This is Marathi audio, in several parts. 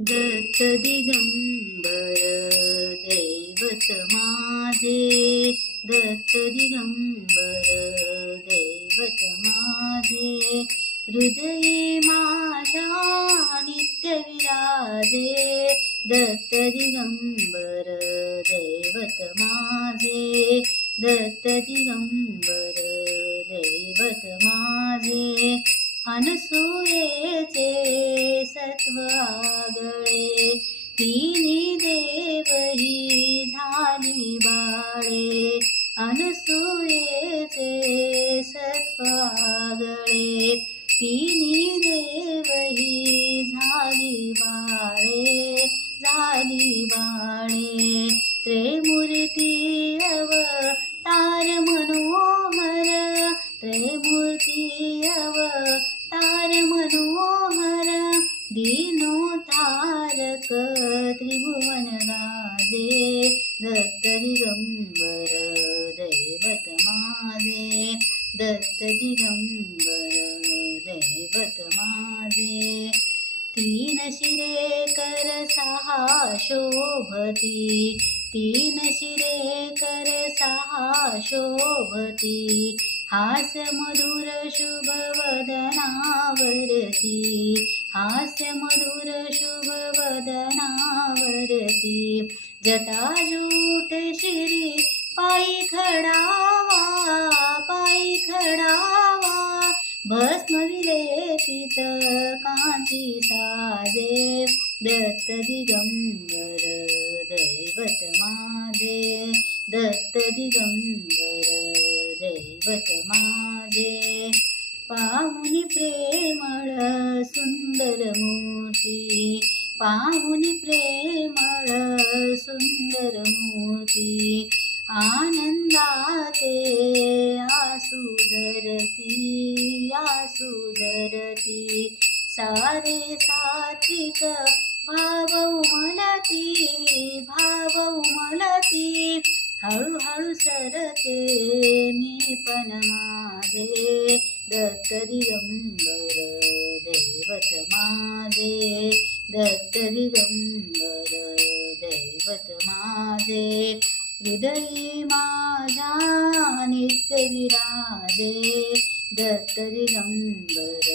दत्त दिगंबर दैवत माझे, दत्त दिगंबर दैवत माझे, हृदयी माझ्या नित्य विराजे, दत्त दिगंबर दैवत माझे, दत्त दिगंबर दैवत माझे, अनसूयेचे सत्व आगळे, तिन्ही देव ही झाली बाळे, अनसूयेचे सत्व आगळे, तिन्ही देव ही झाली बाळे, झाली बाळे, त्रैमूर्ती अवतार मनोहर, त्रैमूर्ती अवतार मनोहर, दीनोद्धारक त्रिभुवन गाजे, दत्त दिगंबर दैवत माझे, दत्त दिगंबर दैवत माझे, तीन शिरे कर सहा शोभती, तीन शिरे कर सहा शोभती, हास्य मधुर शुभ वदनावरती, हास्य मधुर शुभ वदनावरती, जटाजूट शिरी पायी खडावा, पायी खडावा, भस्म विलेपित कांती साजे, दत्त दिगंबर दैवत माझे, दत्त दिगंबर दैवत माझे, पाहुनी प्रेमळ सुंदर मूर्ती, पाहुनी प्रेमळ सुंदर मूर्ती, आनंदाचे आसू झरती, आसू झरती, सारे सात्विक भाव उमलती, भाव उमलती, हळूहळू सरते मी पण माझे, दत्त दिगंबर दैवत माझे, दत्त दिगंबर दैवत माझे, हृदयी माझ्या नित्य विराजे, दत्त दिगंबर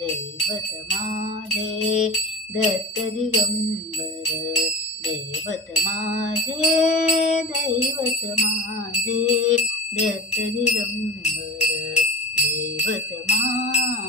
दैवत माझे, दत्त दिगंबर दैवत माझे, दैवत माझे, दत्त दिगंबर दैवत माझे.